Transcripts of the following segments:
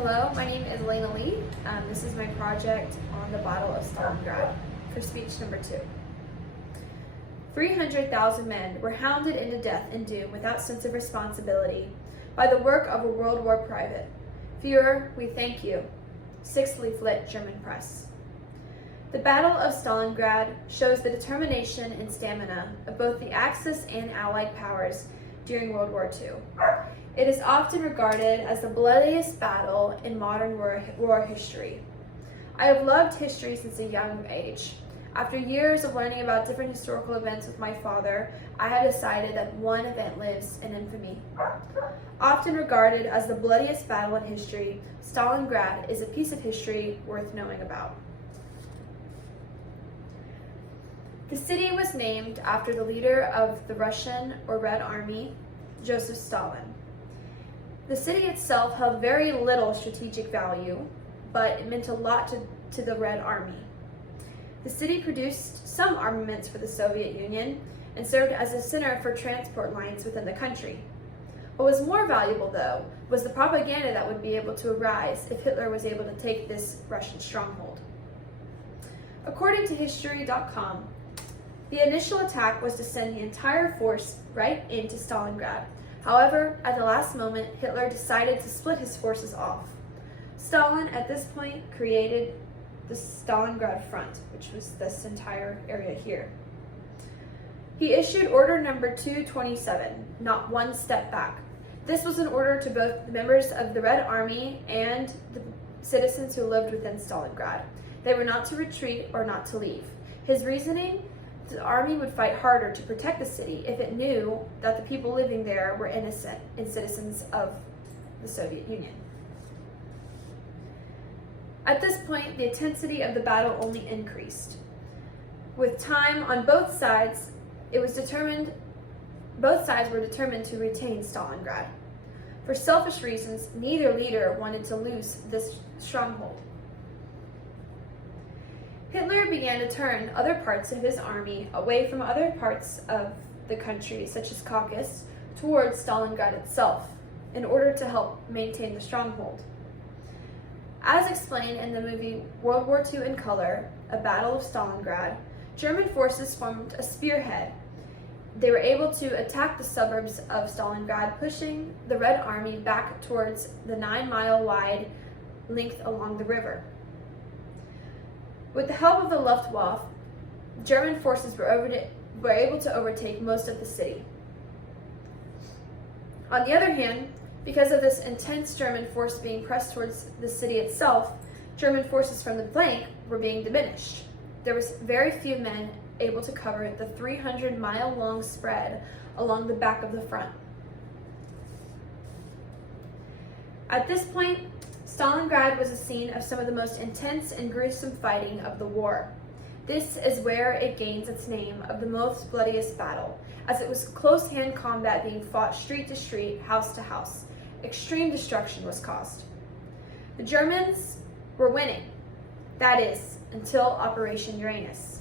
Hello, my name is Elena Lee. This is my project on the Battle of Stalingrad for speech number 2. 300,000 men were hounded into death and doom without sense of responsibility by the work of a World War private. Führer, we thank you. 6th leaflet, German press. The Battle of Stalingrad shows the determination and stamina of both the Axis and Allied powers during World War II. It is often regarded as the bloodiest battle in modern war history. I have loved history since a young age. After years of learning about different historical events with my father, I have decided that one event lives in infamy. Often regarded as the bloodiest battle in history, Stalingrad is a piece of history worth knowing about. The city was named after the leader of the Russian or Red Army, Joseph Stalin. The city itself held very little strategic value, but it meant a lot to the Red Army. The city produced some armaments for the Soviet Union and served as a center for transport lines within the country. What was more valuable, though, was the propaganda that would be able to arise if Hitler was able to take this Russian stronghold. According to History.com, the initial attack was to send the entire force right into Stalingrad. However, at the last moment, Hitler decided to split his forces off. Stalin, at this point, created the Stalingrad front, which was this entire area here. He issued order number 227, not one step back. This was an order to both the members of the Red Army and the citizens who lived within Stalingrad. They were not to retreat or not to leave. His reasoning: the army would fight harder to protect the city if it knew that the people living there were innocent and citizens of the Soviet Union. At this point, the intensity of the battle only increased. With time on both sides, both sides were determined to retain Stalingrad. For selfish reasons, neither leader wanted to lose this stronghold. Hitler began to turn other parts of his army away from other parts of the country, such as Caucasus, towards Stalingrad itself, in order to help maintain the stronghold. As explained in the movie World War II in Color, A Battle of Stalingrad, German forces formed a spearhead. They were able to attack the suburbs of Stalingrad, pushing the Red Army back towards the 9-mile-wide length along the river. With the help of the Luftwaffe, German forces were able to overtake most of the city. On the other hand, because of this intense German force being pressed towards the city itself, German forces from the flank were being diminished. There was very few men able to cover the 300-mile-long spread along the back of the front. At this point, Stalingrad was a scene of some of the most intense and gruesome fighting of the war. This is where it gains its name of the most bloodiest battle, as it was close-hand combat being fought street to street, house to house. Extreme destruction was caused. The Germans were winning. That is, until Operation Uranus.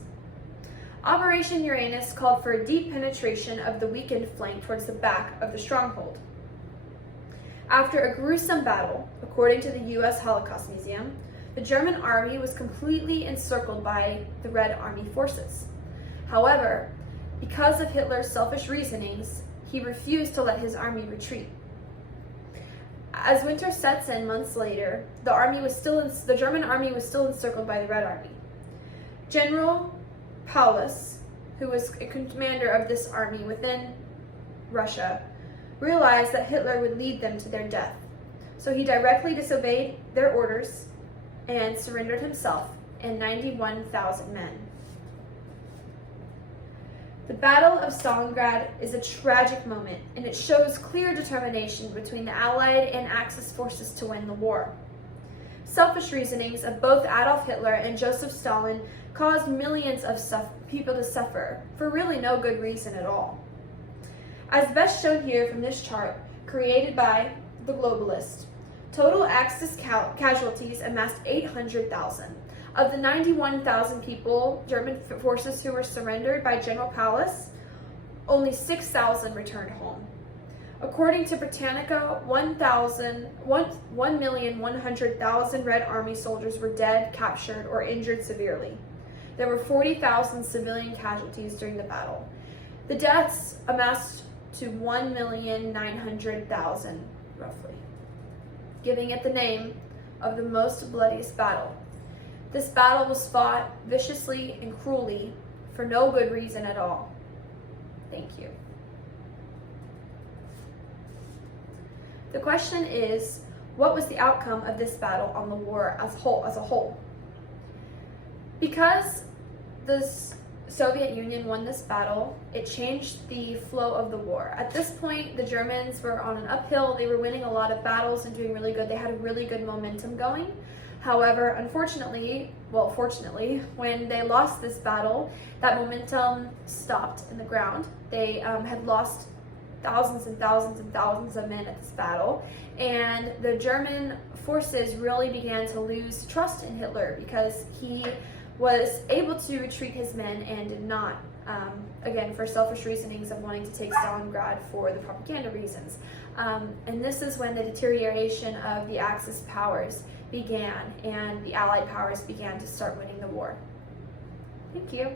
Operation Uranus called for a deep penetration of the weakened flank towards the back of the stronghold. After a gruesome battle, according to the U.S. Holocaust Museum, the German army was completely encircled by the Red Army forces. However, because of Hitler's selfish reasonings, he refused to let his army retreat. As winter sets in months later, the German army was still encircled by the Red Army. General Paulus, who was a commander of this army within Russia, realized that Hitler would lead them to their death. So he directly disobeyed their orders and surrendered himself and 91,000 men. The Battle of Stalingrad is a tragic moment, and it shows clear determination between the Allied and Axis forces to win the war. Selfish reasonings of both Adolf Hitler and Joseph Stalin caused millions of people to suffer for really no good reason at all. As best shown here from this chart, created by the globalist, total Axis casualties amassed 800,000. Of the 91,000 people, German forces who were surrendered by General Paulus, only 6,000 returned home. According to Britannica, 1,100,000 Red Army soldiers were dead, captured, or injured severely. There were 40,000 civilian casualties during the battle. The deaths amassed to 1,900,000, roughly, giving it the name of the most bloodiest battle. This battle was fought viciously and cruelly for no good reason at all. Thank you. The question is, what was the outcome of this battle on the war as a whole? Because the Soviet Union won this battle, it changed the flow of the war. At this point, the Germans were on an uphill. They were winning a lot of battles and doing really good. They had a really good momentum going. However, fortunately, when they lost this battle, that momentum stopped in the ground. They had lost thousands and thousands and thousands of men at this battle, and the German forces really began to lose trust in Hitler because he was able to retreat his men and did not, again, for selfish reasonings of wanting to take Stalingrad for the propaganda reasons. And this is when the deterioration of the Axis powers began and the Allied powers began to start winning the war. Thank you.